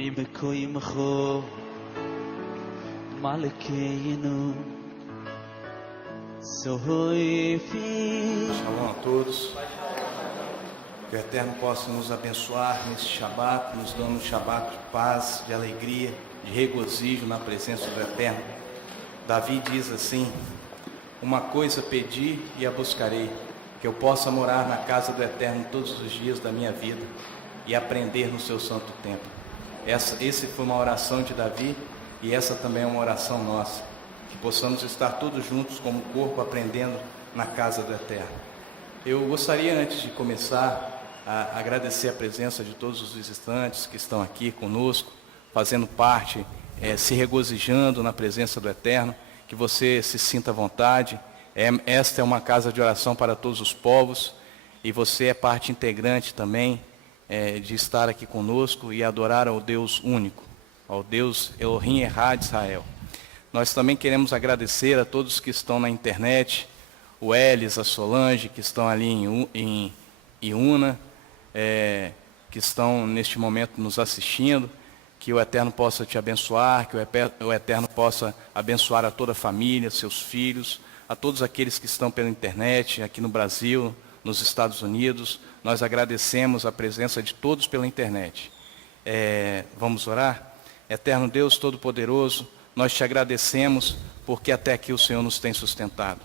ממקוימךו מלכנו סויפי. Shalom a todos. Que o Eterno possa nos abençoar nesse Shabat, nos dando um Shabat de paz, de alegria, de regozijo na presença do Eterno. Davi diz assim: uma coisa pedi e a buscarei, que eu possa morar na casa do Eterno todos os dias da minha vida e aprender no seu santo templo. Essa foi uma oração de Davi e essa também é uma oração nossa, que possamos estar todos juntos como corpo aprendendo na casa do Eterno. Eu gostaria, antes de começar, a agradecer a presença de todos os visitantes que estão aqui conosco, fazendo parte, se regozijando na presença do Eterno, que você se sinta à vontade. Esta é uma casa de oração para todos os povos e você é parte integrante também de estar aqui conosco e adorar ao Deus único, ao Deus Elohim Errad Israel. Nós também queremos agradecer a todos que estão na internet, o Elis, a Solange, que estão ali em Iuna, que estão neste momento nos assistindo. Que o Eterno possa te abençoar, que o Eterno possa abençoar a toda a família, seus filhos, a todos aqueles que estão pela internet, aqui no Brasil, nos Estados Unidos. Nós agradecemos a presença de todos pela internet. Vamos orar? Eterno Deus Todo-Poderoso, nós te agradecemos porque até aqui o Senhor nos tem sustentado.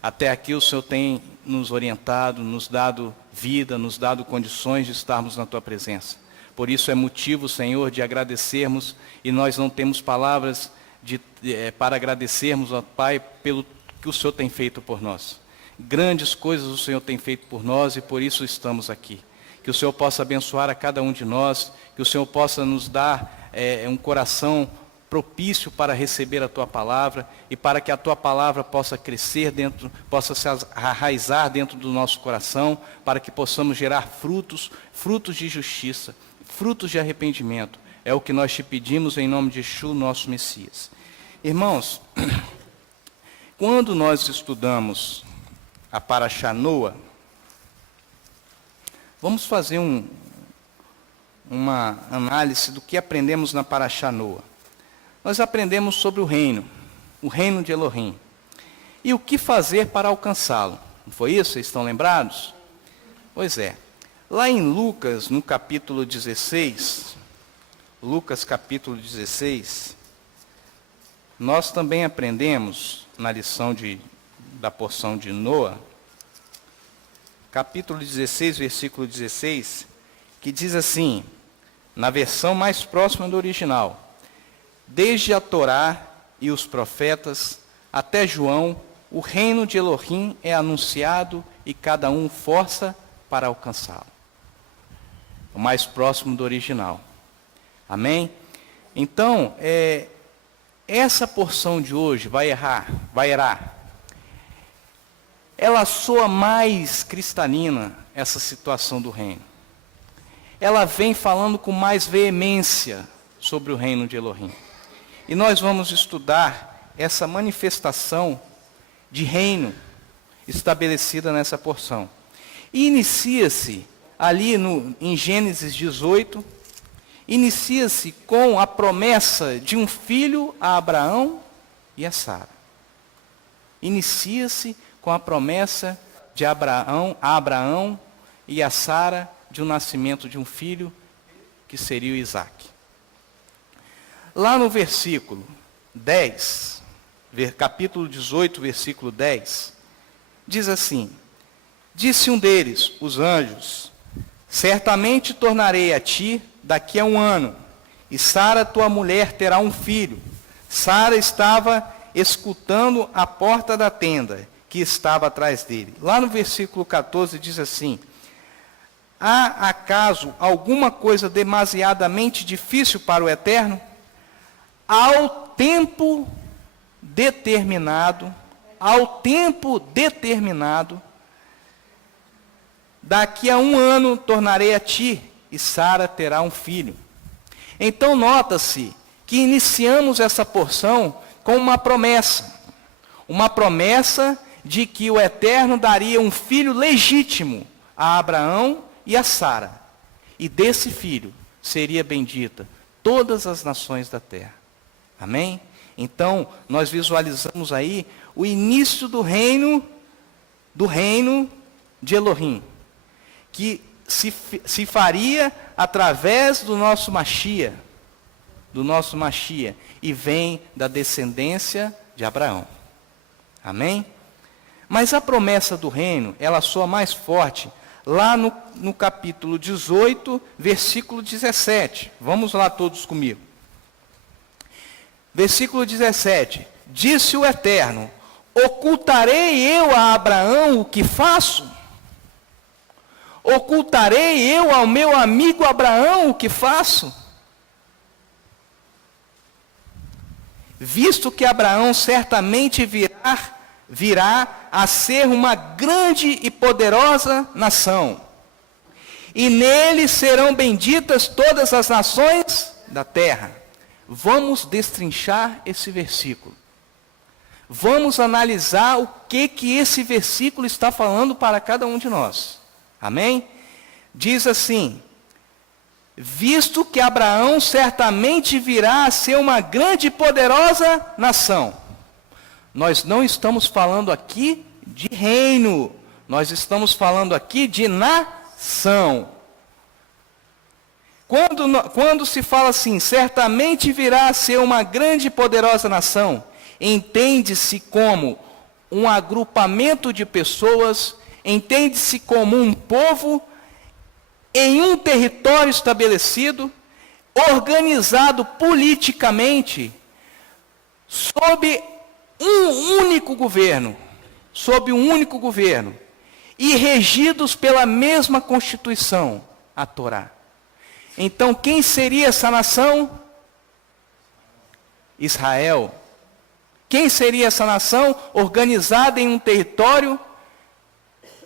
Até aqui o Senhor tem nos orientado, nos dado vida, nos dado condições de estarmos na tua presença. Por isso é motivo, Senhor, de agradecermos, e nós não temos palavras para agradecermos, ó Pai, pelo que o Senhor tem feito por nós. Grandes coisas o Senhor tem feito por nós e por isso estamos aqui. Que o Senhor possa abençoar a cada um de nós, que o Senhor possa nos dar um coração propício para receber a tua palavra e para que a tua palavra possa crescer dentro, possa se arraizar dentro do nosso coração, para que possamos gerar frutos de justiça, frutos de arrependimento. É o que nós te pedimos em nome de Yeshua, nosso Messias. Irmãos, quando nós estudamos a Parashá Noa, vamos fazer uma análise do que aprendemos na Parashá Noa. Nós aprendemos sobre o reino de Elohim, e o que fazer para alcançá-lo. Não foi isso? Vocês estão lembrados? Pois é. Lá em Lucas, no capítulo 16, Lucas capítulo 16, nós também aprendemos, na lição da porção de Noa, capítulo 16, versículo 16, que diz assim, na versão mais próxima do original: desde a Torá e os profetas até João, o reino de Elohim é anunciado e cada um força para alcançá-lo. O mais próximo do original. Amém? Então, essa porção de hoje, vai errar, ela soa mais cristalina, essa situação do reino. Ela vem falando com mais veemência sobre o reino de Elohim. E nós vamos estudar essa manifestação de reino estabelecida nessa porção. E inicia-se ali em Gênesis 18, inicia-se com a promessa de um filho a Abraão e a Sara. Inicia-se com a promessa de Abraão e a Sara de um nascimento de um filho que seria o Isaac. Lá no versículo 10, capítulo 18, versículo 10, diz assim: disse um deles, os anjos, certamente tornarei a ti daqui a 1 ano, e Sara, tua mulher, terá um filho. Sara estava escutando a porta da tenda, que estava atrás dele. Lá no versículo 14 diz assim: há acaso alguma coisa demasiadamente difícil para o Eterno? Ao tempo determinado, daqui a 1 ano tornarei a ti, e Sara terá um filho. Então nota-se que iniciamos essa porção com uma promessa de que o Eterno daria um filho legítimo a Abraão e a Sara, e desse filho seria bendita todas as nações da terra. Amém? Então, nós visualizamos aí o início do reino de Elohim, que se faria através do nosso Mashiach, e vem da descendência de Abraão. Amém? Mas a promessa do reino, ela soa mais forte lá no capítulo 18, versículo 17. Vamos lá todos comigo. Versículo 17. Disse o Eterno: ocultarei eu a Abraão o que faço? Ocultarei eu ao meu amigo Abraão o que faço? Visto que Abraão certamente virá a ser uma grande e poderosa nação, e nele serão benditas todas as nações da terra. Vamos destrinchar esse versículo. Vamos analisar o que esse versículo está falando para cada um de nós. Amém? Diz assim: visto que Abraão certamente virá a ser uma grande e poderosa nação. Nós não estamos falando aqui de reino, nós estamos falando aqui de nação. Quando se fala assim, certamente virá a ser uma grande e poderosa nação, entende-se como um agrupamento de pessoas, entende-se como um povo em um território estabelecido, organizado politicamente, sob um único governo, e regidos pela mesma Constituição, a Torá. Então, quem seria essa nação? Israel. Quem seria essa nação organizada em um território?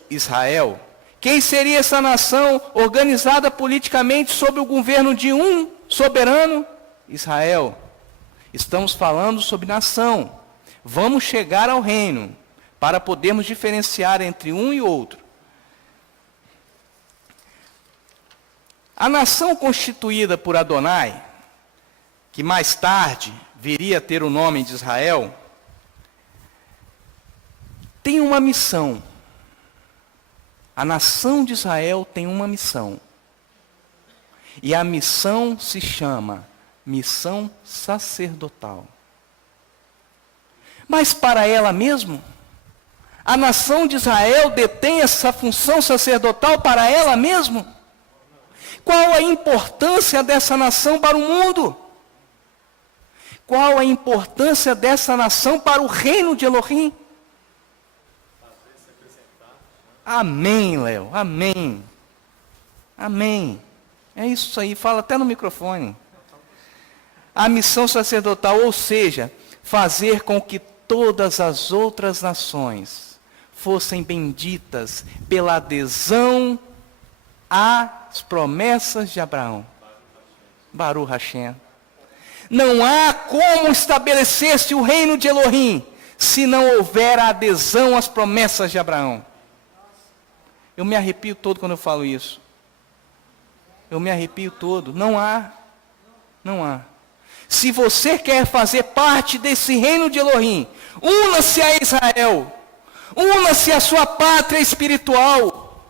Israel. Quem seria essa nação organizada politicamente sob o governo de um soberano? Israel. Estamos falando sobre nação. Vamos chegar ao reino, para podermos diferenciar entre um e outro. A nação constituída por Adonai, que mais tarde viria a ter o nome de Israel, tem uma missão. A nação de Israel tem uma missão. E a missão se chama missão sacerdotal. Mas para ela mesma, a nação de Israel detém essa função sacerdotal para ela mesma? Qual a importância dessa nação para o mundo? Qual a importância dessa nação para o reino de Elohim? Amém, Léo, amém. Amém. É isso aí, fala até no microfone. A missão sacerdotal, ou seja, fazer com que todas as outras nações fossem benditas pela adesão às promessas de Abraão. Baruch Hashem. Não há como estabelecer-se o reino de Elohim se não houver a adesão às promessas de Abraão. Eu me arrepio todo quando eu falo isso. Eu me arrepio todo. Não há. Não há. Se você quer fazer parte desse reino de Elohim, una-se a Israel. Una-se à sua pátria espiritual.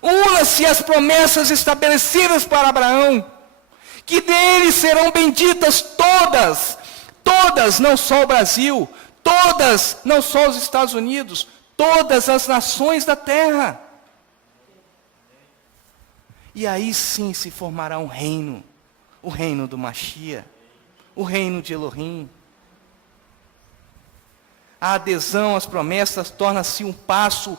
Una-se às promessas estabelecidas para Abraão. Que dele serão benditas todas. Todas, não só o Brasil. Todas, não só os Estados Unidos. Todas as nações da terra. E aí sim se formará um reino. O reino do Mashiach. O reino de Elohim. A adesão às promessas torna-se um passo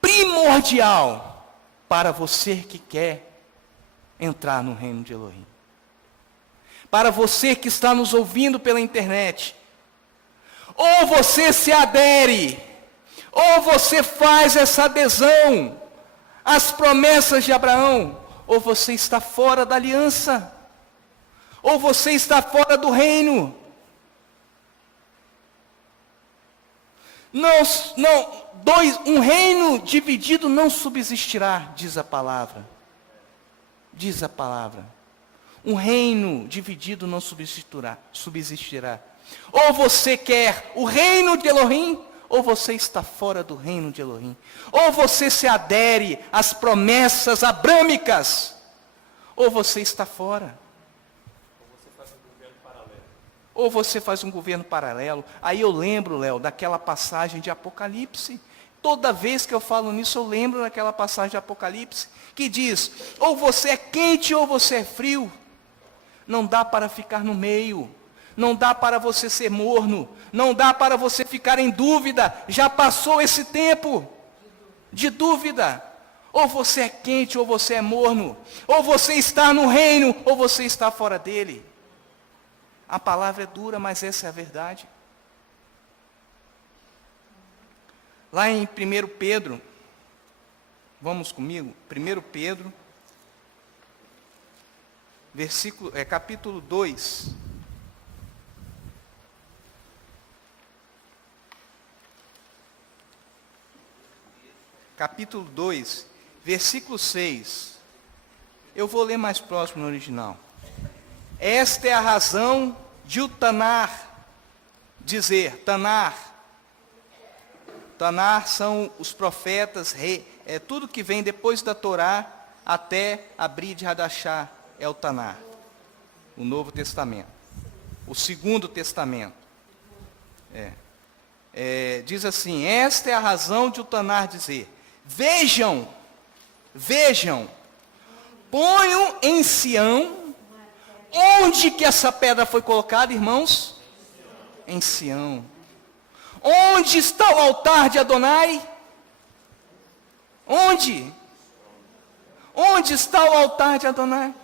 primordial para você que quer entrar no reino de Elohim. Para você que está nos ouvindo pela internet. Ou você se adere, ou você faz essa adesão às promessas de Abraão, ou você está fora da aliança, ou você está fora do reino. Um reino dividido não subsistirá, diz a palavra. Diz a palavra. Um reino dividido não subsistirá. Ou você quer o reino de Elohim, ou você está fora do reino de Elohim. Ou você se adere às promessas abrâmicas, ou você está fora. Ou você faz um governo paralelo. Aí eu lembro, Léo, daquela passagem de Apocalipse. Toda vez que eu falo nisso, eu lembro daquela passagem de Apocalipse, que diz, ou você é quente ou você é frio. Não dá para ficar no meio. Não dá para você ser morno. Não dá para você ficar em dúvida. Já passou esse tempo de dúvida. Ou você é quente ou você é morno. Ou você está no reino ou você está fora dele. A palavra é dura, mas essa é a verdade. Lá em 1 Pedro, vamos comigo? 1 Pedro, capítulo 2. Capítulo 2, versículo 6. Eu vou ler mais próximo no original. Esta é a razão de o Tanar dizer, Tanar são os profetas, tudo que vem depois da Torá até Abri de Hadashá é o Tanar, o Novo Testamento, o Segundo Testamento. Diz assim, esta é a razão de o Tanar dizer, vejam, ponham em Sião. Onde que essa pedra foi colocada, irmãos? Em Sião. Onde está o altar de Adonai? Onde? Onde está o altar de Adonai?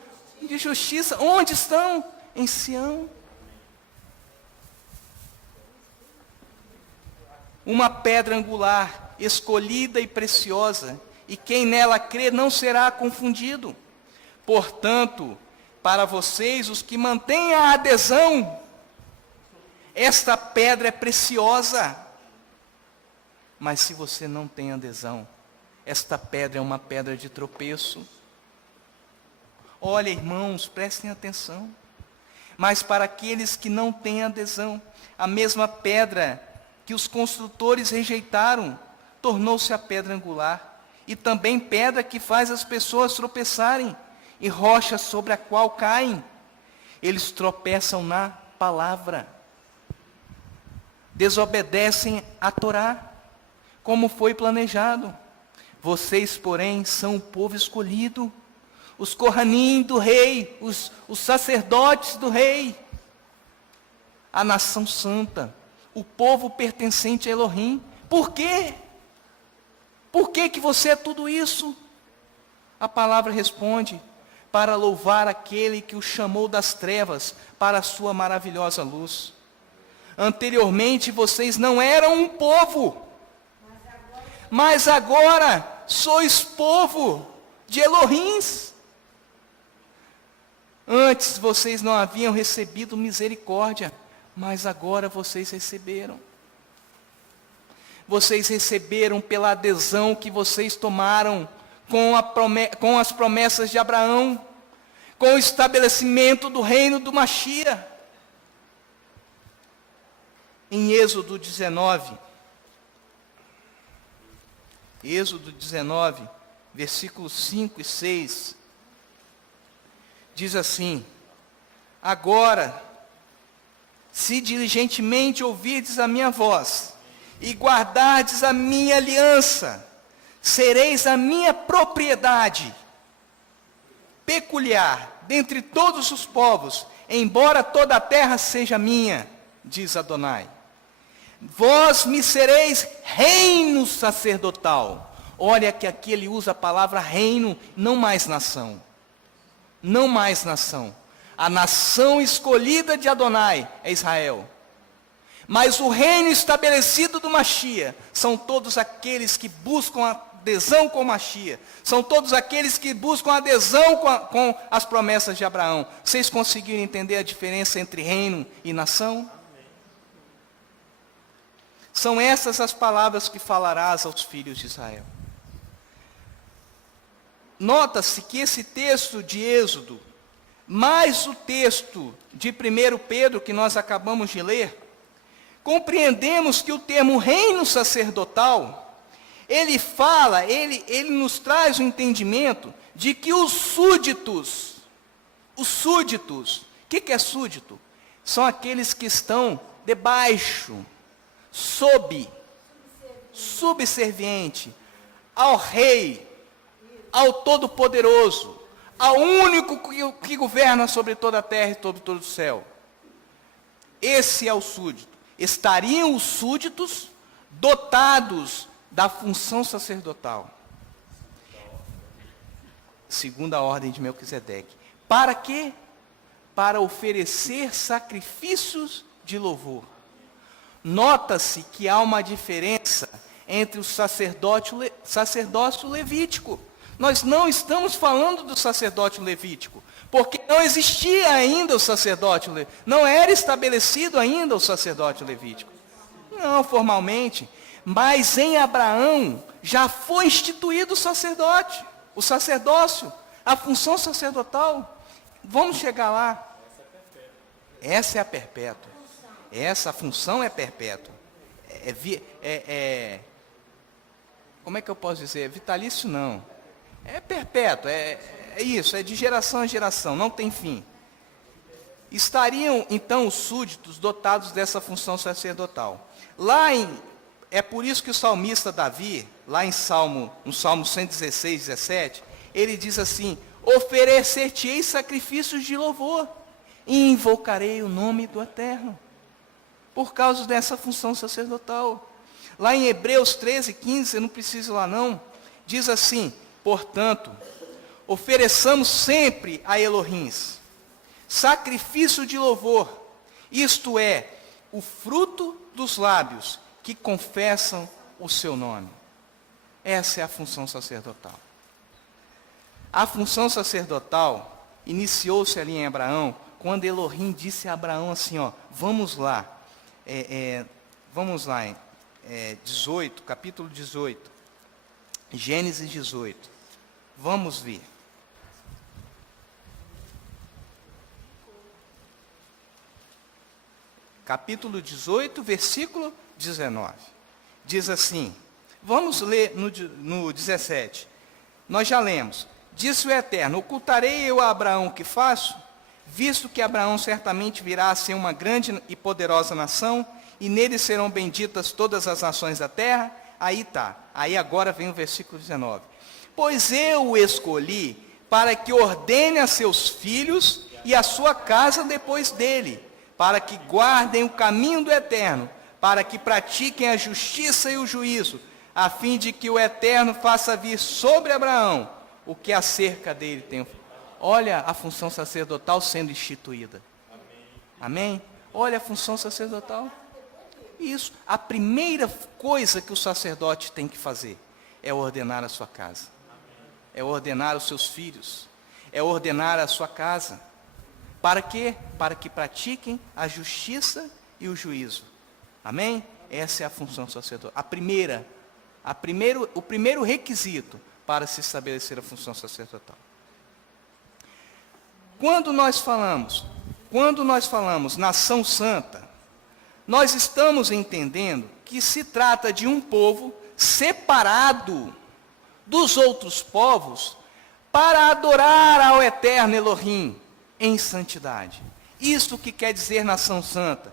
De justiça, onde estão? Em Sião. Uma pedra angular, escolhida e preciosa, e quem nela crê não será confundido. Portanto, para vocês, os que mantêm a adesão, esta pedra é preciosa. Mas se você não tem adesão, esta pedra é uma pedra de tropeço. Olha, irmãos, prestem atenção. Mas para aqueles que não têm adesão, a mesma pedra que os construtores rejeitaram, tornou-se a pedra angular, e também pedra que faz as pessoas tropeçarem, e rocha sobre a qual caem. Eles tropeçam na palavra, desobedecem a Torá, como foi planejado. Vocês, porém, são o povo escolhido, os Kohanim do rei, os sacerdotes do rei, a nação santa, o povo pertencente a Elohim. Por quê? Por que que você é tudo isso? A palavra responde, para louvar aquele que o chamou das trevas para a sua maravilhosa luz. Anteriormente vocês não eram um povo, mas agora sois povo de Elohims. Antes vocês não haviam recebido misericórdia, mas agora vocês receberam. Vocês receberam pela adesão que vocês tomaram com as promessas de Abraão, com o estabelecimento do reino do Mashiach. Em Êxodo 19, versículos 5 e 6, diz assim, agora, se diligentemente ouvirdes a minha voz, e guardardes a minha aliança, sereis a minha propriedade peculiar dentre todos os povos, embora toda a terra seja minha, diz Adonai. Vós me sereis reino sacerdotal. Olha que aqui ele usa a palavra reino, não mais nação. Não mais nação. A nação escolhida de Adonai é Israel. Mas o reino estabelecido do Mashiach são todos aqueles que buscam adesão com o Mashiach. São todos aqueles que buscam adesão com as promessas de Abraão. Vocês conseguiram entender a diferença entre reino e nação? São essas as palavras que falarás aos filhos de Israel. Nota-se que esse texto de Êxodo mais o texto de 1 Pedro que nós acabamos de ler, compreendemos que o termo reino sacerdotal, ele nos traz o entendimento de que os súditos, o que é súdito? São aqueles que estão debaixo, subserviente ao rei, ao Todo-Poderoso, ao único que governa sobre toda a terra e sobre todo o céu. Esse é o súdito. Estariam os súditos dotados da função sacerdotal, segundo a ordem de Melquisedeque. Para quê? Para oferecer sacrifícios de louvor. Nota-se que há uma diferença entre o sacerdócio levítico. Nós não estamos falando do sacerdócio levítico, porque não existia ainda o sacerdócio levítico, não era estabelecido ainda o sacerdócio levítico. Não formalmente, mas em Abraão já foi instituído o sacerdócio, a função sacerdotal. Vamos chegar lá. Essa é a perpétua. Essa função é perpétua. Como é que eu posso dizer? Vitalício não. É perpétua, é isso, é de geração em geração, não tem fim. Estariam, então, os súditos dotados dessa função sacerdotal. É por isso que o salmista Davi, lá no Salmo 116, 17, ele diz assim: oferecer-te-ei sacrifícios de louvor, e invocarei o nome do Eterno, por causa dessa função sacerdotal. Lá em Hebreus 13, 15, eu não preciso ir lá não, diz assim: portanto, ofereçamos sempre a Elohim sacrifício de louvor, isto é, o fruto dos lábios que confessam o seu nome. Essa é a função sacerdotal. A função sacerdotal iniciou-se ali em Abraão, quando Elohim disse a Abraão assim, vamos lá, 18, capítulo 18, Gênesis 18, vamos ver. Capítulo 18, versículo 19. Diz assim, vamos ler no 17. Nós já lemos. Disse o Eterno: ocultarei eu a Abraão o que faço, visto que Abraão certamente virá a ser uma grande e poderosa nação, e nele serão benditas todas as nações da terra. Aí agora vem o versículo 19. Pois eu o escolhi para que ordene a seus filhos e a sua casa depois dele, para que guardem o caminho do Eterno, para que pratiquem a justiça e o juízo, a fim de que o Eterno faça vir sobre Abraão o que acerca dele tem. Olha a função sacerdotal sendo instituída. Amém? Olha a função sacerdotal. Isso, a primeira coisa que o sacerdote tem que fazer é ordenar a sua casa. É ordenar os seus filhos. É ordenar a sua casa. Para quê? Para que pratiquem a justiça e o juízo. Amém? Essa é a função sacerdotal. O primeiro requisito para se estabelecer a função sacerdotal. Quando nós falamos nação santa, nós estamos entendendo que se trata de um povo separado dos outros povos para adorar ao eterno Elohim em santidade. Isso que quer dizer nação santa.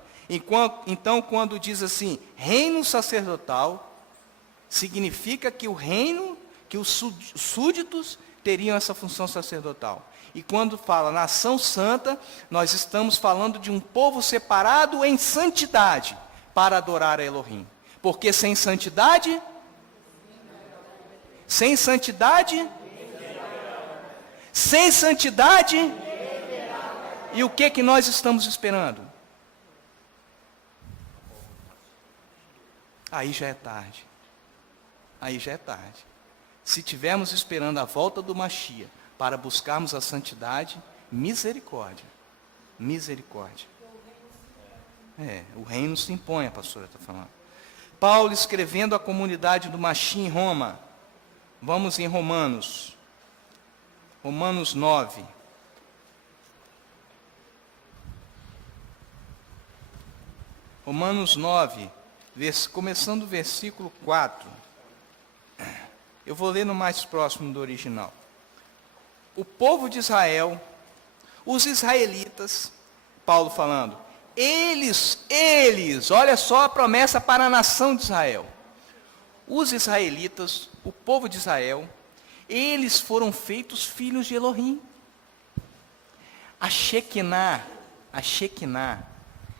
Então, quando diz assim, reino sacerdotal, significa que os súditos teriam essa função sacerdotal. E quando fala nação santa, nós estamos falando de um povo separado em santidade para adorar a Elohim. Porque sem santidade, e o que nós estamos esperando? Aí já é tarde. Se estivermos esperando a volta do Mashiach para buscarmos a santidade, misericórdia. O reino se impõe, a pastora está falando. Paulo escrevendo à comunidade do Mashiach em Roma. Vamos em Romanos 9. Romanos 9, começando o versículo 4. Eu vou ler no mais próximo do original. O povo de Israel, os israelitas, Paulo falando, eles, olha só a promessa para a nação de Israel. Os israelitas, o povo de Israel, eles foram feitos filhos de Elohim. A Shekinah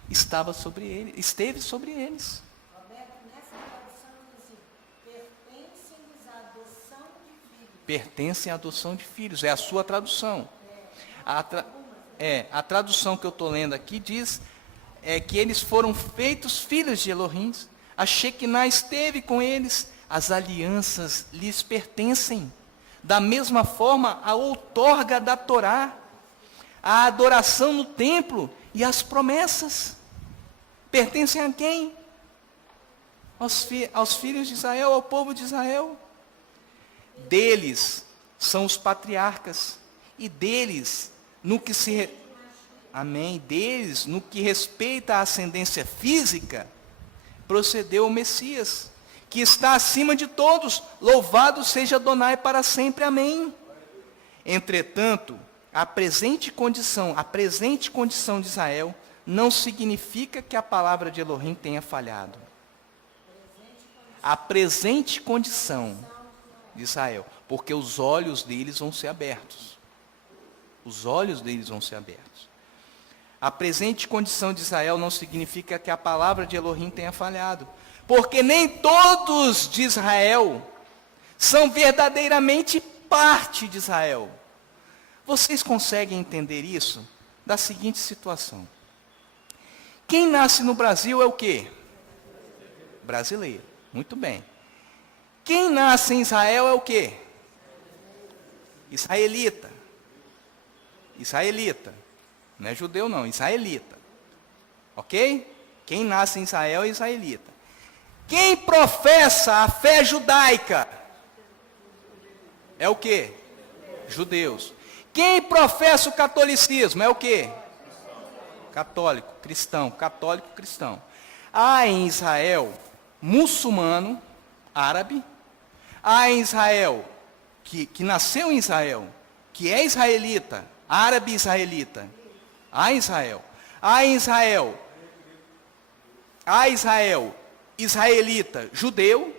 estava sobre eles, esteve sobre eles. Roberto, nessa tradução diz assim, pertencem-lhes à adoção de filhos. Pertencem à adoção de filhos, é a sua tradução. A tradução que eu estou lendo aqui diz que eles foram feitos filhos de Elohim. A Shekinah esteve com eles, as alianças lhes pertencem. Da mesma forma, a outorga da Torá, a adoração no templo e as promessas pertencem a quem? Aos filhos de Israel, ao povo de Israel. Deles são os patriarcas, e deles, deles, no que respeita à ascendência física, procedeu o Messias, que está acima de todos, louvado seja Adonai para sempre, amém. Entretanto, a presente condição de Israel não significa que a palavra de Elohim tenha falhado. A presente condição de Israel, porque os olhos deles vão ser abertos. Os olhos deles vão ser abertos. A presente condição de Israel não significa que a palavra de Elohim tenha falhado, porque nem todos de Israel são verdadeiramente parte de Israel. Vocês conseguem entender isso da seguinte situação. Quem nasce no Brasil é o quê? Brasileiro. Muito bem. Quem nasce em Israel é o quê? Israelita. Israelita. Não é judeu não, israelita. Ok? Quem nasce em Israel é israelita. Quem professa a fé judaica é o quê? Judeus. Quem professa o catolicismo é o quê? Católico, cristão, católico, cristão. Há em Israel muçulmano, árabe. Há em Israel, que nasceu em Israel, que é israelita, árabe israelita. Há em Israel. Há em Israel, israelita, judeu.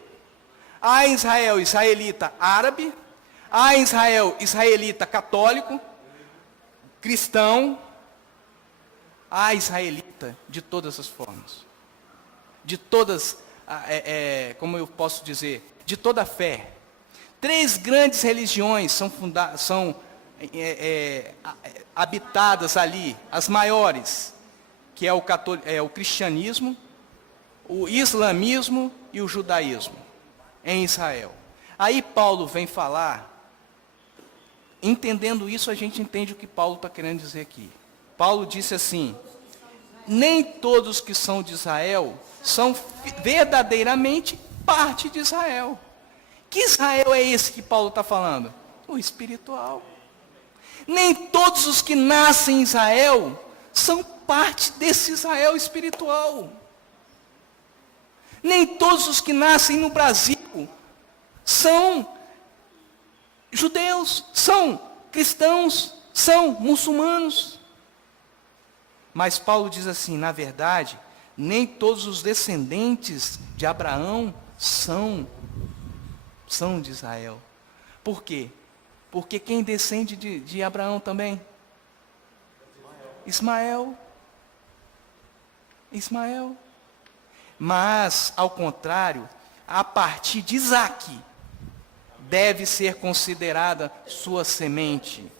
Há em Israel, israelita, árabe. Há em Israel, israelita, católico, cristão. Há israelita de todas as formas. De todas, como eu posso dizer, de toda a fé. 3 grandes religiões são habitadas ali, as maiores, que é o cristianismo, o islamismo e o judaísmo, em Israel. Aí Paulo vem falar, entendendo isso a gente entende o que Paulo está querendo dizer aqui. Paulo disse assim, nem todos que são de Israel são verdadeiramente parte de Israel. Que Israel é esse que Paulo está falando? O espiritual. Nem todos os que nascem em Israel são parte desse Israel espiritual. Nem todos os que nascem no Brasil são judeus, são cristãos, são muçulmanos. Mas Paulo diz assim, na verdade, nem todos os descendentes de Abraão são de Israel. Por quê? Porque quem descende de Abraão também? Ismael. Mas, ao contrário, a partir de Isaque, deve ser considerada sua semente,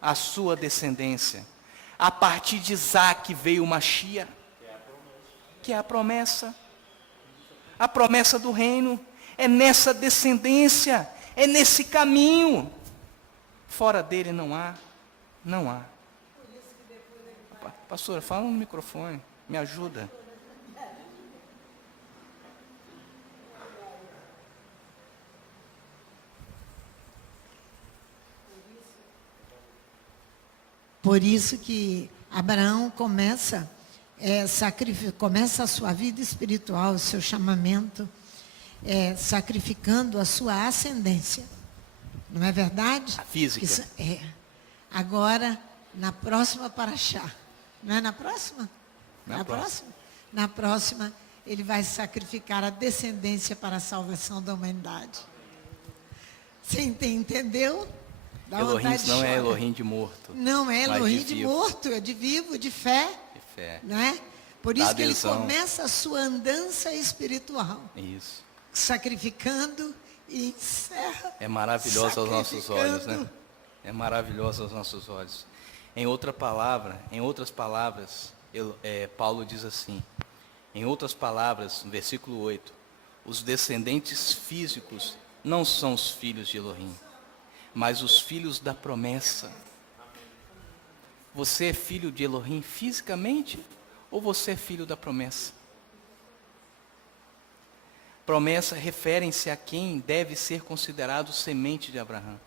a sua descendência. A partir de Isaque veio o Machia, que é a promessa. A promessa do reino é nessa descendência, é nesse caminho. Fora dele não há. Pastora, fala no microfone, me ajuda. Por isso que Abraão começa começa a sua vida espiritual, o seu chamamento, sacrificando a sua ascendência. Não é verdade? A física. Agora, na próxima paraxá. Não é na próxima? Na próxima. Na próxima, ele vai sacrificar a descendência para a salvação da humanidade. Você entendeu? Elohim não é Elohim de morto. Não é Elohim de vivo. morto, é de vivo, de fé. De fé. Né? Por isso que ele adesão. começa a sua andança espiritual. Isso. Sacrificando e encerra. É maravilhoso aos nossos olhos, né? sacrificando. É maravilhoso aos nossos olhos. Em outras palavras, Paulo diz assim, em outras palavras, no versículo 8, os descendentes físicos não são os filhos de Elohim, mas os filhos da promessa. Você é filho de Elohim fisicamente ou você é filho da promessa? Promessa referem-se a quem deve ser considerado semente de Abraão.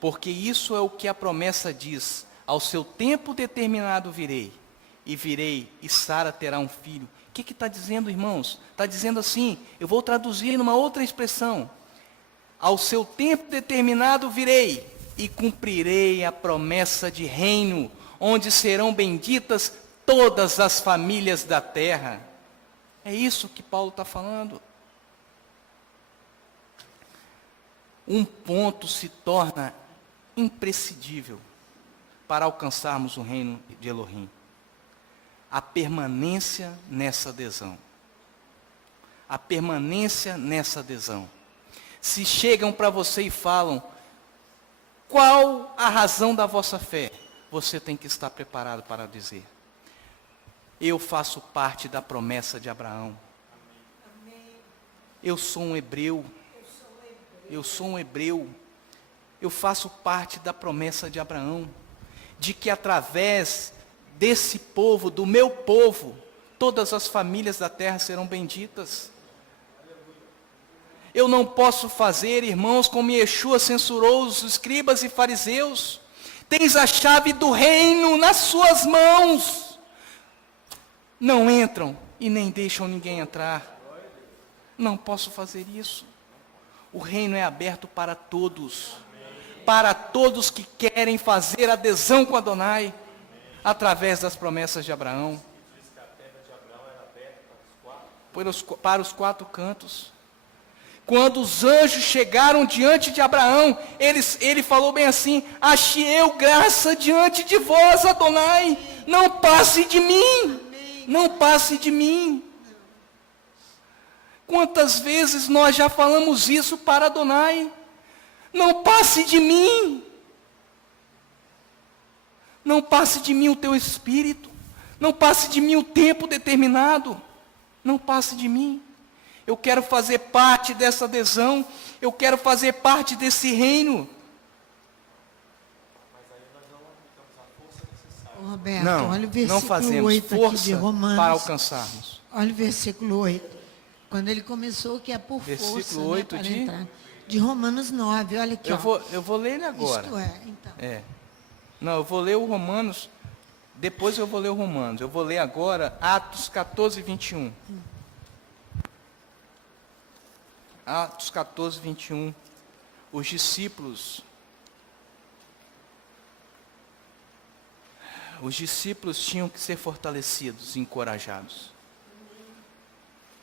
Porque isso é o que a promessa diz, ao seu tempo determinado virei, e Sara terá um filho. O que está dizendo, irmãos? Está dizendo assim, eu vou traduzir numa outra expressão. Ao seu tempo determinado virei, e cumprirei a promessa de reino, onde serão benditas todas as famílias da terra. É isso que Paulo está falando. Um ponto se torna imprescindível para alcançarmos o reino de Elohim: a permanência nessa adesão. A permanência nessa adesão. Se chegam para você e falam, qual a razão da vossa fé? Você tem que estar preparado para dizer, eu faço parte da promessa de Abraão. Eu sou um hebreu. Eu sou um hebreu. Eu faço parte da promessa de Abraão, de que através desse povo, do meu povo, todas as famílias da terra serão benditas. Eu não posso fazer, irmãos, como Yeshua censurou os escribas e fariseus. Tens a chave do reino nas suas mãos. Não entram e nem deixam ninguém entrar. Não posso fazer isso. O reino é aberto para todos. Para todos que querem fazer adesão com Adonai, através das promessas de Abraão. Para os quatro cantos. Quando os anjos chegaram diante de Abraão, ele falou bem assim, achei eu graça diante de vós, Adonai, não passe de mim, não passe de mim. Quantas vezes nós já falamos isso para Adonai? Não passe de mim. Não passe de mim o teu espírito. Não passe de mim o tempo determinado. Não passe de mim. Eu quero fazer parte dessa adesão. Eu quero fazer parte desse reino. Roberto, Não, olha o versículo não fazemos 8 aqui de força Romanos. para alcançarmos. Olha o versículo 8. Quando ele começou que é por Versículo força, 8 para de? entrar. De Romanos 9, olha aqui. Eu vou ler ele agora. Isto é, então. Não, eu vou ler o Romanos, depois eu vou ler o Romanos. Eu vou ler agora Atos 14, 21. Atos 14, 21. Os discípulos tinham que ser fortalecidos, encorajados.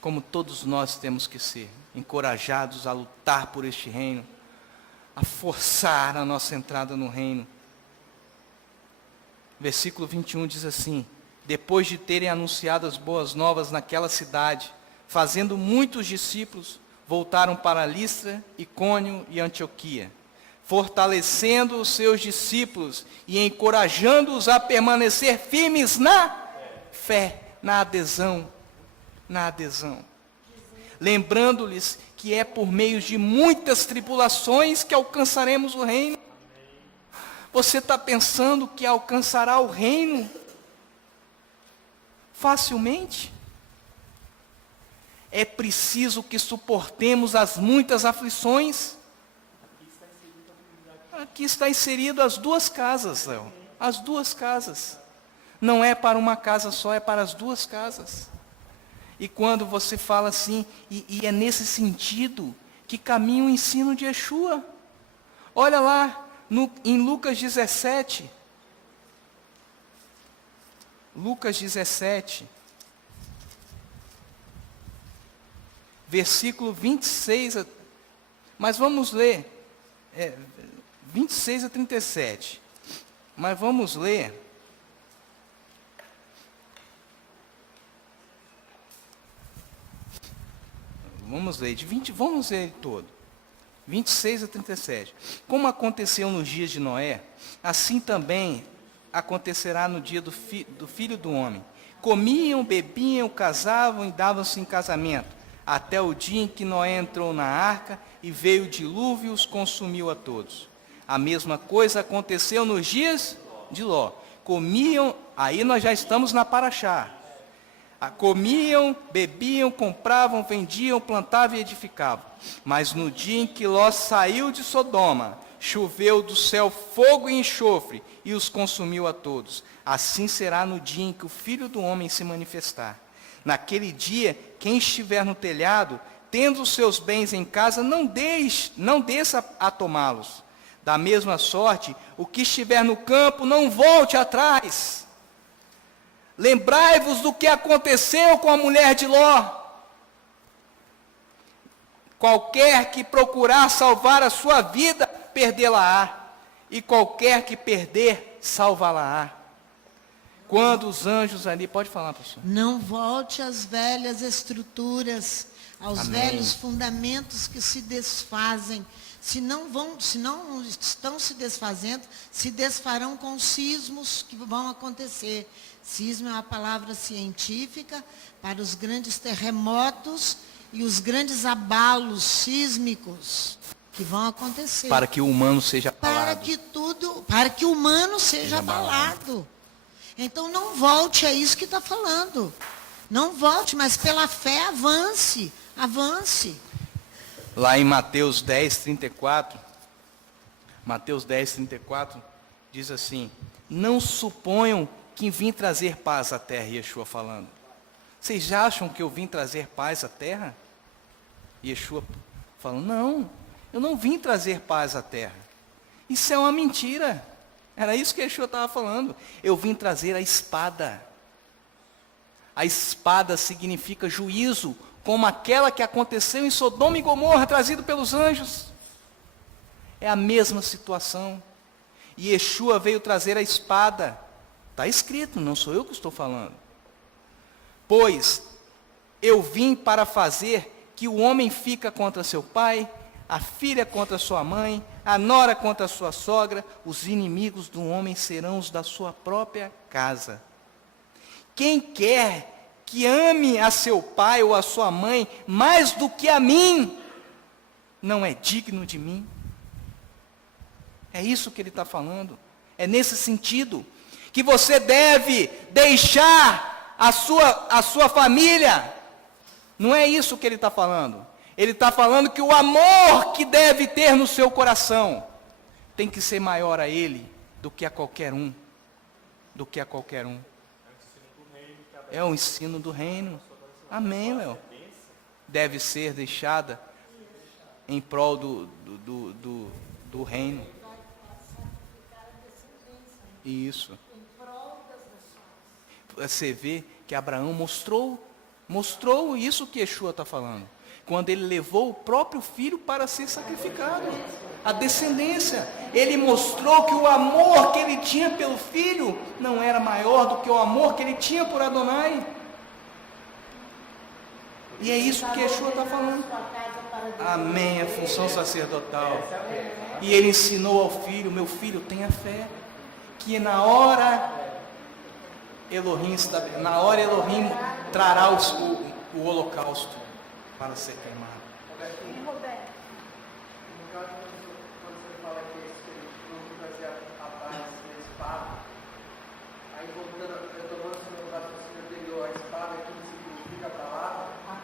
Como todos nós temos que ser, encorajados a lutar por este reino, a forçar a nossa entrada no reino. Versículo 21 diz assim: depois de terem anunciado as boas novas naquela cidade, fazendo muitos discípulos, voltaram para Listra, Icônio e Antioquia, fortalecendo os seus discípulos e encorajando-os a permanecer firmes na fé, na adesão. Lembrando-lhes que é por meio de muitas tribulações que alcançaremos o reino. Você está pensando que alcançará o reino facilmente? É preciso que suportemos as muitas aflições. Aqui está inserido as duas casas, Léo. As duas casas. Não é para uma casa só, é para as duas casas. E quando você fala assim, e é nesse sentido que caminha o ensino de Yeshua. Olha lá, em Lucas 17. Lucas 17. Versículo 26. Mas vamos ler. 26 a 37. Mas vamos ler. Vamos ler ele todo. 26 a 37. Como aconteceu nos dias de Noé, assim também acontecerá no dia do Filho do Homem. Comiam, bebiam, casavam e davam-se em casamento, até o dia em que Noé entrou na arca e veio o dilúvio e os consumiu a todos. A mesma coisa aconteceu nos dias de Ló. Comiam, aí nós já estamos na Paraxá. Comiam, bebiam, compravam, vendiam, plantavam e edificavam. Mas no dia em que Ló saiu de Sodoma, choveu do céu fogo e enxofre e os consumiu a todos. Assim será no dia em que o Filho do Homem se manifestar. Naquele dia, quem estiver no telhado, tendo os seus bens em casa, não desça a tomá-los. Da mesma sorte, o que estiver no campo, não volte atrás. Lembrai-vos do que aconteceu com a mulher de Ló. Qualquer que procurar salvar a sua vida, perdê-la-á. E qualquer que perder, salvá-la-á. Quando os anjos ali... Pode falar, pastor. Não volte às velhas estruturas, aos Amém. velhos fundamentos que se desfazem. Se não estão se desfazendo, se desfarão com os sismos que vão acontecer. Sismo é uma palavra científica para os grandes terremotos e os grandes abalos sísmicos que vão acontecer. Para que o humano seja abalado. Para que o humano seja abalado. Então não volte a isso que está falando. Não volte, mas pela fé avance. Avance. Lá em Mateus 10, 34, Mateus 10, 34, diz assim: não suponham que vim trazer paz à terra, Yeshua falando. Vocês acham que eu vim trazer paz à terra? Yeshua falando, não, eu não vim trazer paz à terra. Isso é uma mentira. Era isso que Yeshua estava falando. Eu vim trazer a espada. A espada significa juízo, como aquela que aconteceu em Sodoma e Gomorra, trazido pelos anjos. É a mesma situação. E Yeshua veio trazer a espada. Está escrito, não sou eu que estou falando. Pois eu vim para fazer que o homem fica contra seu pai, a filha contra sua mãe, a nora contra sua sogra, os inimigos do homem serão os da sua própria casa. Quem quer que ame a seu pai ou a sua mãe mais do que a mim, não é digno de mim. É isso que ele está falando. É nesse sentido que você deve deixar a sua família. Não é isso que ele está falando. Ele está falando que o amor que deve ter no seu coração tem que ser maior a ele do que a qualquer um. Do que a qualquer um. É o ensino do reino. Amém, Léo. Deve ser deixada em prol do reino. Isso. Você vê que Abraão mostrou isso que Yeshua está falando. Quando ele levou o próprio filho para ser sacrificado. A descendência. Ele mostrou que o amor que ele tinha pelo filho não era maior do que o amor que ele tinha por Adonai. E é isso que Yeshua está falando. Amém, a função sacerdotal. E ele ensinou ao filho, meu filho, tenha fé, que na hora Elohim trará o holocausto para ser queimado.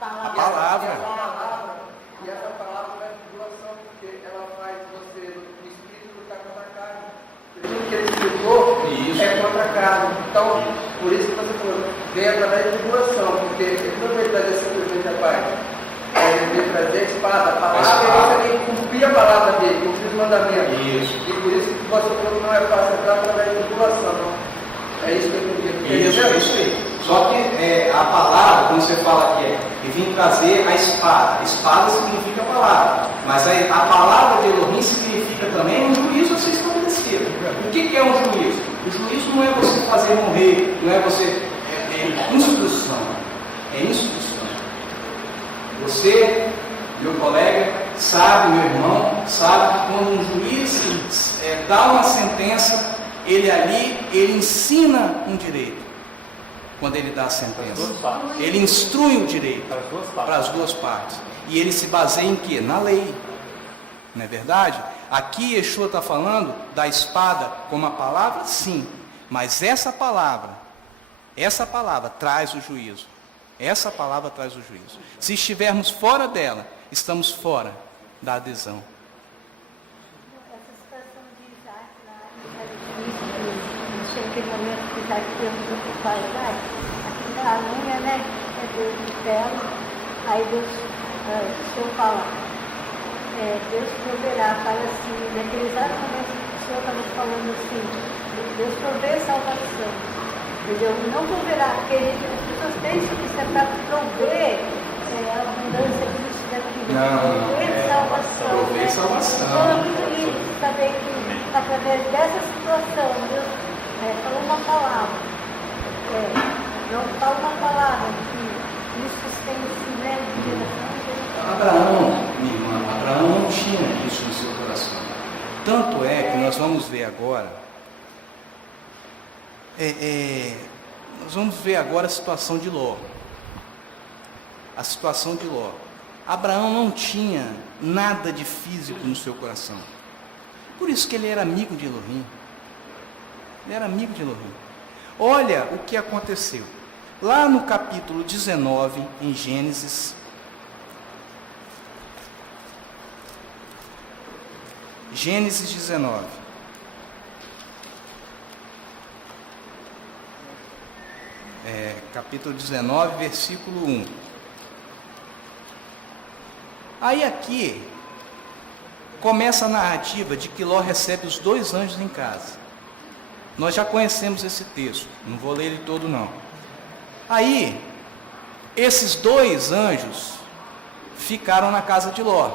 A palavra. E essa palavra é tribulação, porque ela faz você, no espírito, lutar contra a carne. Tudo que ele explicou é contra a carne. Então, Por isso que você falou, vem através de tribulação, porque ele não veio trazer simplesmente a paz. Ele veio trazer a espada, a palavra, ele tem que cumprir a palavra dele, cumprir os mandamentos. Isso. E por isso que você falou que não é fácil entrar através de tribulação. Não. É isso que eu entendi. Isso aí. Só que a palavra, quando você fala que que vim trazer a espada. Espada significa palavra. Mas a palavra de Elohim significa também um juízo a ser estabelecido. O que é um juízo? O juízo não é você fazer morrer, não é você. É instrução. É instrução. Você, meu colega, sabe, meu irmão, sabe que quando um juiz dá uma sentença, ele ensina um direito. Quando ele dá a sentença, ele instrui o direito para as duas partes. E ele se baseia em quê? Na lei. Não é verdade? Aqui Yeshua está falando da espada como a palavra, sim. Mas essa palavra traz o juízo. Essa palavra traz o juízo. Se estivermos fora dela, estamos fora da adesão. Essa situação de Isaac lá, chega aquele momento que Isaac perguntou para o pai, aqui a unha, né? É Deus no céu. Aí Deus, o Senhor fala, Deus proverá, fala assim, naquele exato momento que o Senhor estava falando assim, Deus provê salvação. Entendeu? Não proverá, porque as pessoas pensam que isso é para prover a abundância disso daquilo. Prover salvação. Prover salvação. Então é muito lindo saber que através dessa situação, Deus falou uma palavra. Não fala uma palavra que isso tem né, de geração. Abraão, minha irmã, Abraão não tinha isso no seu coração. Tanto é que nós vamos ver agora. Nós vamos ver agora a situação de Ló. A situação de Ló. Abraão não tinha nada de físico no seu coração. Por isso que ele era amigo de Elohim. Ele era amigo de Elohim. Olha o que aconteceu. Lá no capítulo 19, em Gênesis. Gênesis 19. Capítulo 19, versículo 1. Aí aqui começa a narrativa de que Ló recebe os 2 anjos em casa. Nós já conhecemos esse texto, não vou ler ele todo não. Aí, esses 2 anjos ficaram na casa de Ló.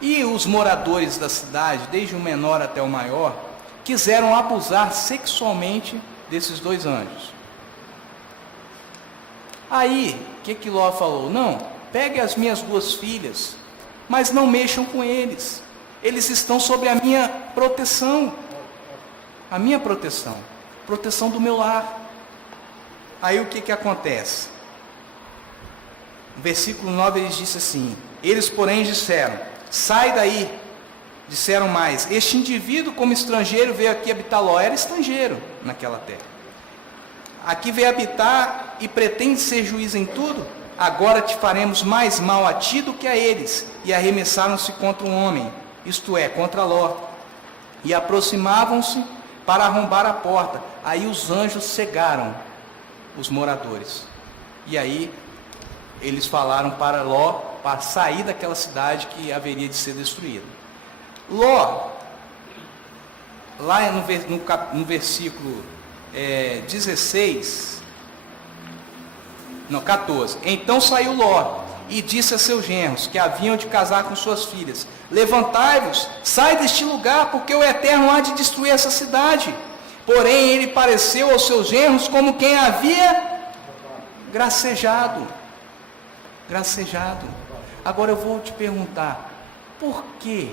E os moradores da cidade, desde o menor até o maior, quiseram abusar sexualmente desses 2 anjos. Aí, o que Ló falou? Não, pegue as minhas 2 filhas, mas não mexam com eles. Eles estão sob a minha proteção. A minha proteção. Proteção do meu lar. Aí o que acontece? No versículo 9 eles dizem assim, eles porém disseram, sai daí. Disseram mais, este indivíduo como estrangeiro veio aqui habitar. Ló era estrangeiro naquela terra. Aqui veio habitar e pretende ser juiz em tudo? Agora te faremos mais mal a ti do que a eles. E arremessaram-se contra um homem, isto é, contra Ló. E aproximavam-se para arrombar a porta. Aí os anjos cegaram os moradores. E aí eles falaram para Ló para sair daquela cidade que haveria de ser destruída. Ló, lá no versículo 14. Então saiu Ló e disse a seus genros que haviam de casar com suas filhas, levantai-vos, sai deste lugar, porque o Eterno há de destruir essa cidade. Porém ele pareceu aos seus genros como quem havia gracejado. Agora eu vou te perguntar, por quê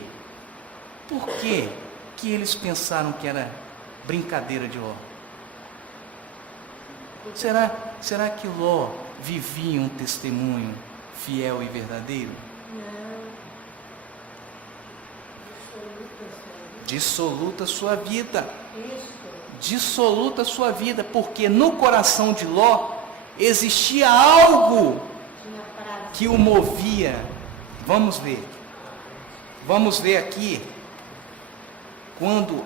que eles pensaram que era brincadeira de Ló? Será que Ló vivia um testemunho fiel e verdadeiro? Dissoluta sua vida. Dissoluta sua vida, porque no coração de Ló existia algo que o movia. Vamos ver aqui quando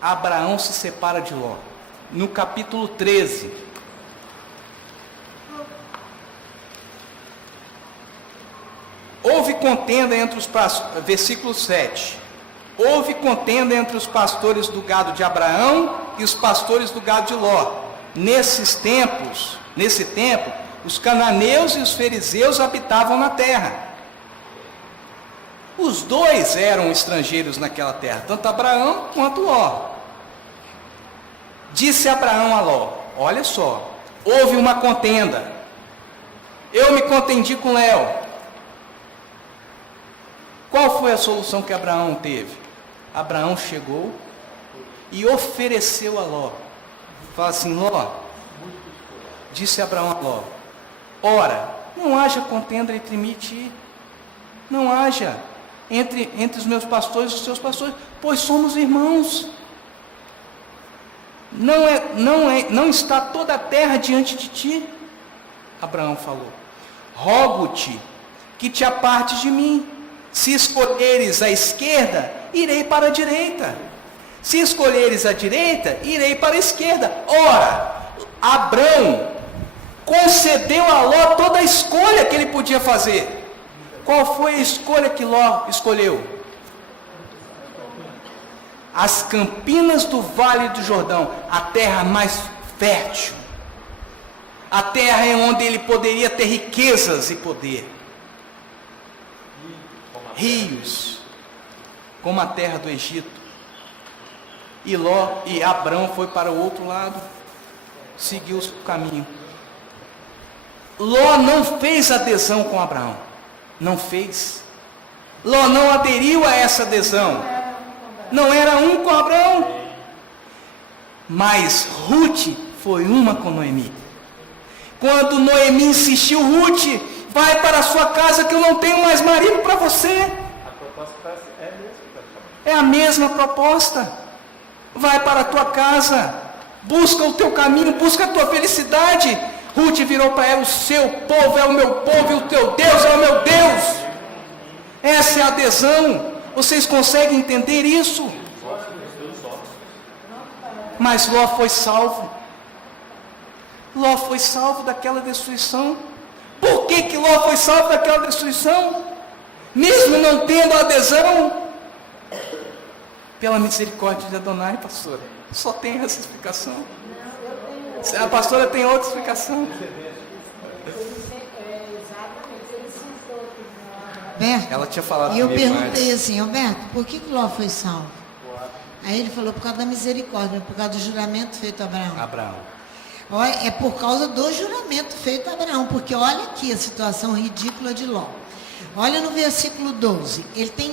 Abraão se separa de Ló. no capítulo 13. Houve contenda entre os pastores, versículo 7. Houve contenda entre os pastores do gado de Abraão e os pastores do gado de Ló. Nesse tempo, os cananeus e os fariseus habitavam na terra. Os dois eram estrangeiros naquela terra, tanto Abraão quanto Ló. Disse Abraão a Ló: olha só, houve uma contenda. Eu me contendi com Léo. Qual foi a solução que Abraão teve? Abraão chegou e ofereceu a Ló. Fala assim: Ló, disse Abraão a Ló: ora, não haja contenda entre mim e ti, não haja entre os meus pastores e os seus pastores, pois somos irmãos. Não está toda a terra diante de ti. Abraão falou: rogo-te que te apartes de mim. Se escolheres a esquerda, irei para a direita. Se escolheres a direita, irei para a esquerda. Ora, Abraão concedeu a Ló toda a escolha que ele podia fazer. Qual foi a escolha que Ló escolheu? As campinas do Vale do Jordão, a terra mais fértil, a terra em onde ele poderia ter riquezas e poder, rios, como a terra do Egito. E Abraão foi para o outro lado, seguiu o caminho. Ló não fez adesão com Abraão, não fez. Ló não aderiu a essa adesão, não era um com Abraão. Mas Ruth foi uma com Noemi. Quando Noemi insistiu: Ruth, vai para a sua casa que eu não tenho mais marido para você. A proposta é a mesma. É a mesma proposta. Vai para a tua casa, busca o teu caminho, busca a tua felicidade. Ruth virou para ela: o seu povo é o meu povo e o teu Deus é o meu Deus. Essa é a adesão. Vocês conseguem entender isso? Mas Ló foi salvo. Ló foi salvo daquela destruição. Por que Ló foi salvo daquela destruição? Mesmo não tendo adesão? Pela misericórdia de Adonai, pastora. Só tem essa explicação. A pastora tem outra explicação. Alberto, Ela tinha falado e eu comigo perguntei antes. assim: Alberto, por que Ló foi salvo? Aí ele falou: por causa da misericórdia, por causa do juramento feito a Abraão. Abraão. Olha, é por causa do juramento feito a Abraão, porque olha aqui a situação ridícula de Ló. Olha no versículo 12, ele tem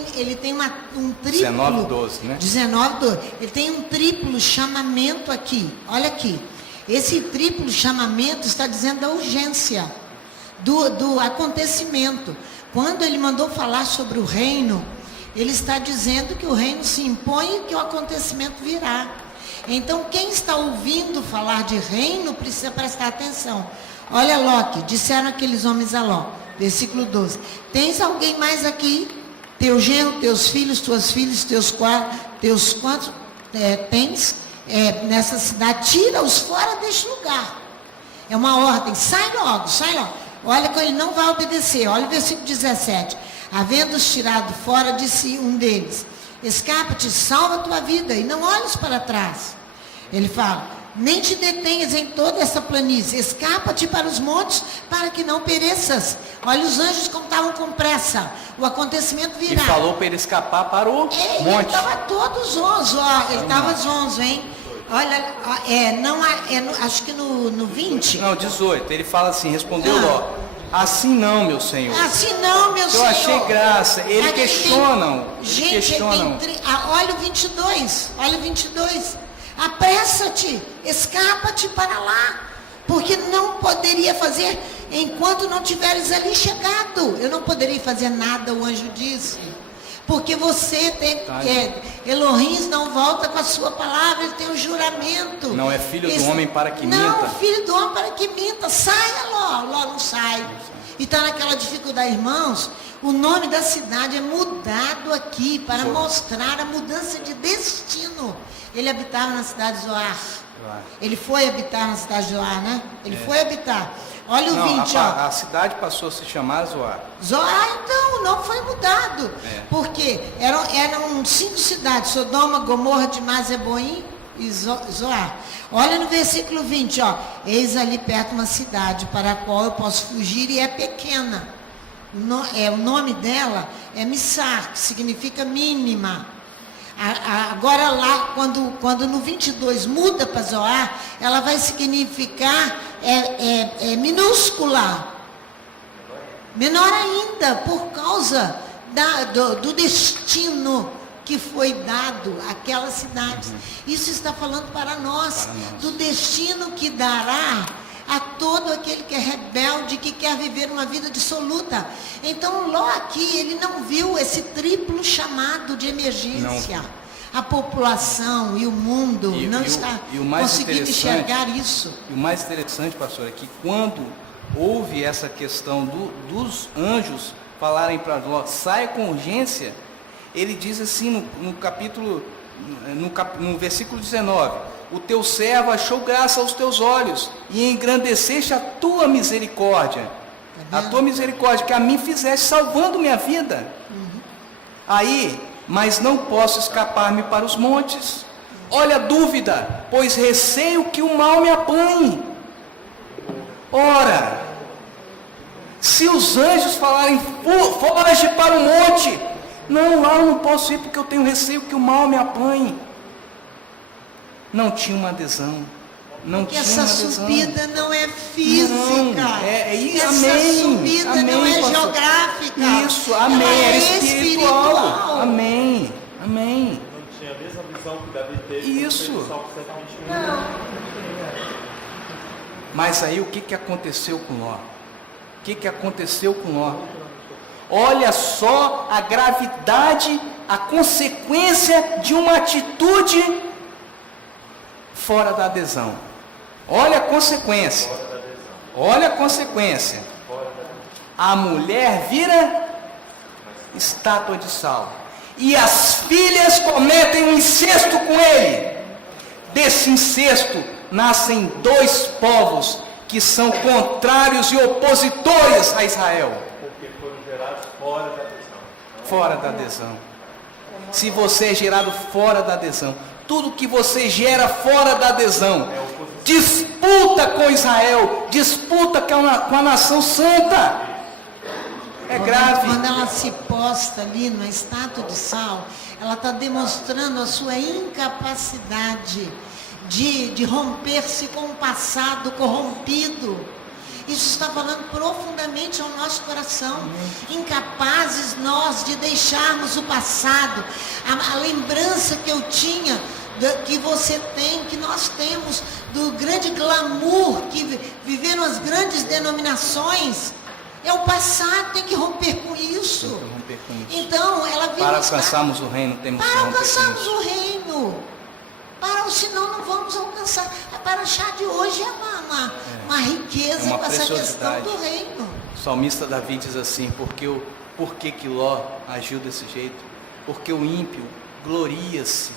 um triplo... 19, 12, né? 19, 12. Ele tem um triplo chamamento aqui, olha aqui. Esse triplo chamamento está dizendo da urgência, do acontecimento. Quando ele mandou falar sobre o reino, ele está dizendo que o reino se impõe e que o acontecimento virá. Então, quem está ouvindo falar de reino precisa prestar atenção. Olha Ló, disseram aqueles homens a Ló, versículo 12: tens alguém mais aqui? Teu genro, teus filhos, tuas filhas, teus quantos tens nessa cidade? Tira-os fora deste lugar. É uma ordem, sai logo, sai logo. Olha que ele não vai obedecer. Olha o versículo 17. Havendo-os tirado fora, disse um deles: escapa-te, salva a tua vida e não olhes para trás. Ele fala: nem te detenhas em toda essa planície, escapa-te para os montes, para que não pereças. Olha os anjos como estavam com pressa, o acontecimento virá. E falou para ele escapar para o Ele monte. estava todos zonzo, ó, ele estava zonzo, hein? Olha, acho que no 20. Não, 18. Ele fala assim: respondeu Ló: assim não, meu senhor. Assim não, meu senhor. Eu achei graça. Ele Aqui questionam. tem, gente, questionam. olha o 22. Olha o 22. Apressa-te, escapa-te para lá, porque não poderia fazer enquanto não tiveres ali chegado. Eu não poderia fazer nada, o anjo disse. Porque você tem, Elohim não volta com a sua palavra, ele tem um juramento. Não é filho do homem para que minta. Não, filho do homem para que minta. Saia, Ló. Ló não sai. E está naquela dificuldade, irmãos. O nome da cidade é mudado aqui para mostrar a mudança de destino. Ele habitava na cidade de Zoar. Ele foi habitar na cidade de Zoar, né? Ele foi habitar. Olha o Não, 20, ó. a cidade passou a se chamar Zoar. Zoar, então, não foi mudado. Porque eram 5 cidades: Sodoma, Gomorra, Dimás, Zeboim e Zoar. Olha no versículo 20, ó. Eis ali perto uma cidade para a qual eu posso fugir e é pequena. O nome dela é Missar, que significa mínima. Agora lá, quando no 22 muda para Zoar, ela vai significar minúscula. Menor ainda, por causa do destino que foi dado àquela cidade. Isso está falando para nós, do destino que dará a todo aquele que é rebelde, que quer viver uma vida dissoluta. Então, Ló aqui, ele não viu esse triplo chamado de emergência. A população e o mundo não está conseguindo enxergar isso. E o mais interessante, pastor, é que quando houve essa questão dos anjos falarem para Ló, saia com urgência, ele diz assim no versículo 19: o teu servo achou graça aos teus olhos e engrandeceste a tua misericórdia. A tua misericórdia que a mim fizeste, salvando minha vida. Aí, mas não posso escapar-me para os montes. Olha a dúvida, pois receio que o mal me apanhe. Ora, se os anjos falarem, foge para o monte, não, lá eu não posso ir porque eu tenho receio que o mal me apanhe. Não tinha uma adesão. Porque essa subida não é física. Não, essa amém, subida amém, não é pastor. geográfica. Isso, amém, ela é espiritual. Amém, amém. Não tinha a mesma visão que Davi teve. Isso. Mas aí o que aconteceu com Ló? O que aconteceu com Ló? Olha só a gravidade, a consequência de uma atitude fora da adesão. Olha a consequência. Olha a consequência. A mulher vira estátua de sal. E as filhas cometem um incesto com ele. Desse incesto nascem 2 povos que são contrários e opositores a Israel. Porque foram gerados fora da adesão. Fora da adesão. Se você é gerado fora da adesão, tudo que você gera fora da adesão, disputa com Israel, disputa com a nação santa. É grave. Quando ela se posta ali na estátua de sal, ela está demonstrando a sua incapacidade de romper-se com o passado corrompido. Isso está falando profundamente ao nosso coração. Incapazes nós de deixarmos o passado, a lembrança que eu tinha, que você tem, que nós temos, do grande glamour que viveram as grandes denominações. É o passado, tem que romper com isso. Então, ela veio para alcançarmos o reino, temos que romper com isso. Para alcançarmos o reino. Senão não vamos alcançar. A paraxá de hoje é uma riqueza uma com essa questão preciosidade. do reino. O salmista Davi diz assim: por que Ló agiu desse jeito? Porque o ímpio gloria-se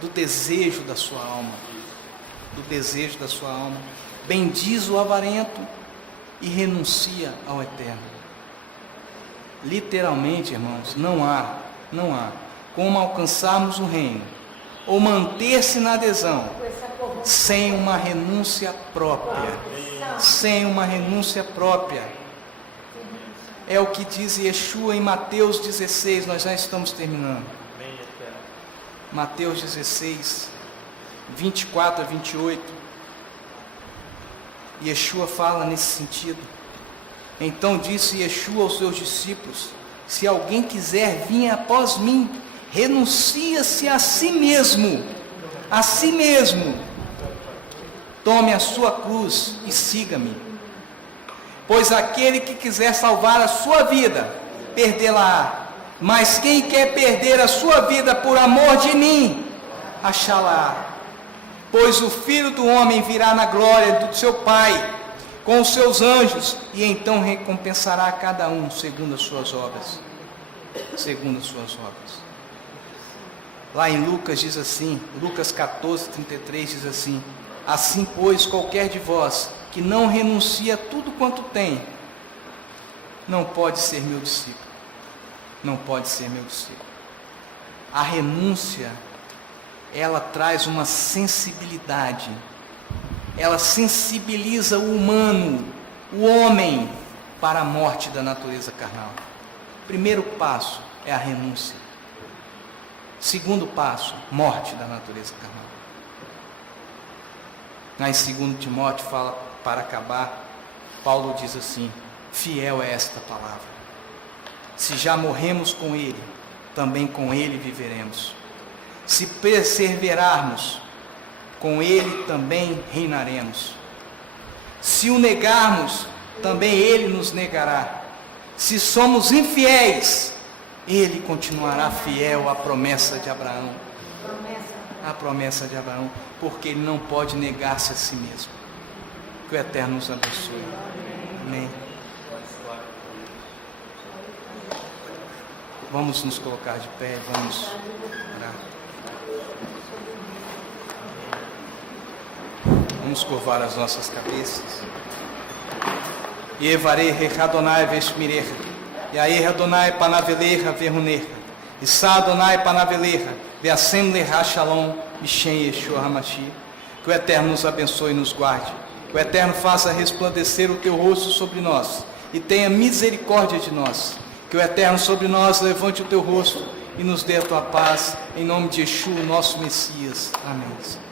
do desejo da sua alma. Do desejo da sua alma. Bendiz o avarento e renuncia ao eterno. Literalmente, irmãos, não há como alcançarmos o reino ou manter-se na adesão sem uma renúncia própria. Sem uma renúncia própria. É o que diz Yeshua em Mateus 16, nós já estamos terminando. Mateus 16, 24 a 28. Yeshua fala nesse sentido. Então disse Yeshua aos seus discípulos: se alguém quiser vir após mim, renuncia-se a si mesmo, tome a sua cruz e siga-me. Pois aquele que quiser salvar a sua vida, perdê-la-á. Mas quem quer perder a sua vida por amor de mim, achá-la-á. Pois o Filho do Homem virá na glória do seu Pai, com os seus anjos, e então recompensará a cada um segundo as suas obras. Segundo as suas obras. Lá em Lucas diz assim, Lucas 14, 33 diz assim: Assim, pois, qualquer de vós que não renuncia a tudo quanto tem, não pode ser meu discípulo. Não pode ser meu discípulo. A renúncia, ela traz uma sensibilidade. Ela sensibiliza o humano, o homem, para a morte da natureza carnal. Primeiro passo é a renúncia. Segundo passo, morte da natureza carnal. Lá em 2 Timóteo fala, para acabar, Paulo diz assim: fiel é esta palavra. Se já morremos com ele, também com ele viveremos. Se perseverarmos, com ele também reinaremos. Se o negarmos, também ele nos negará. Se somos infiéis, ele continuará fiel à promessa de Abraão. A promessa de Abraão, porque ele não pode negar-se a si mesmo. Que o Eterno nos abençoe. Amém. Vamos nos colocar de pé, vamos orar. Vamos curvar as nossas cabeças. Yevarei Adonai veshmirecha, Yair Adonai panavelecha verunecha, Issa Adonai panavelecha, veasem lecha shalom, Mishen Yeshua Hamashi. Que o Eterno nos abençoe e nos guarde. Que o Eterno faça resplandecer o teu rosto sobre nós e tenha misericórdia de nós. Que o Eterno sobre nós levante o teu rosto e nos dê a tua paz, em nome de Yeshua, nosso Messias. Amém.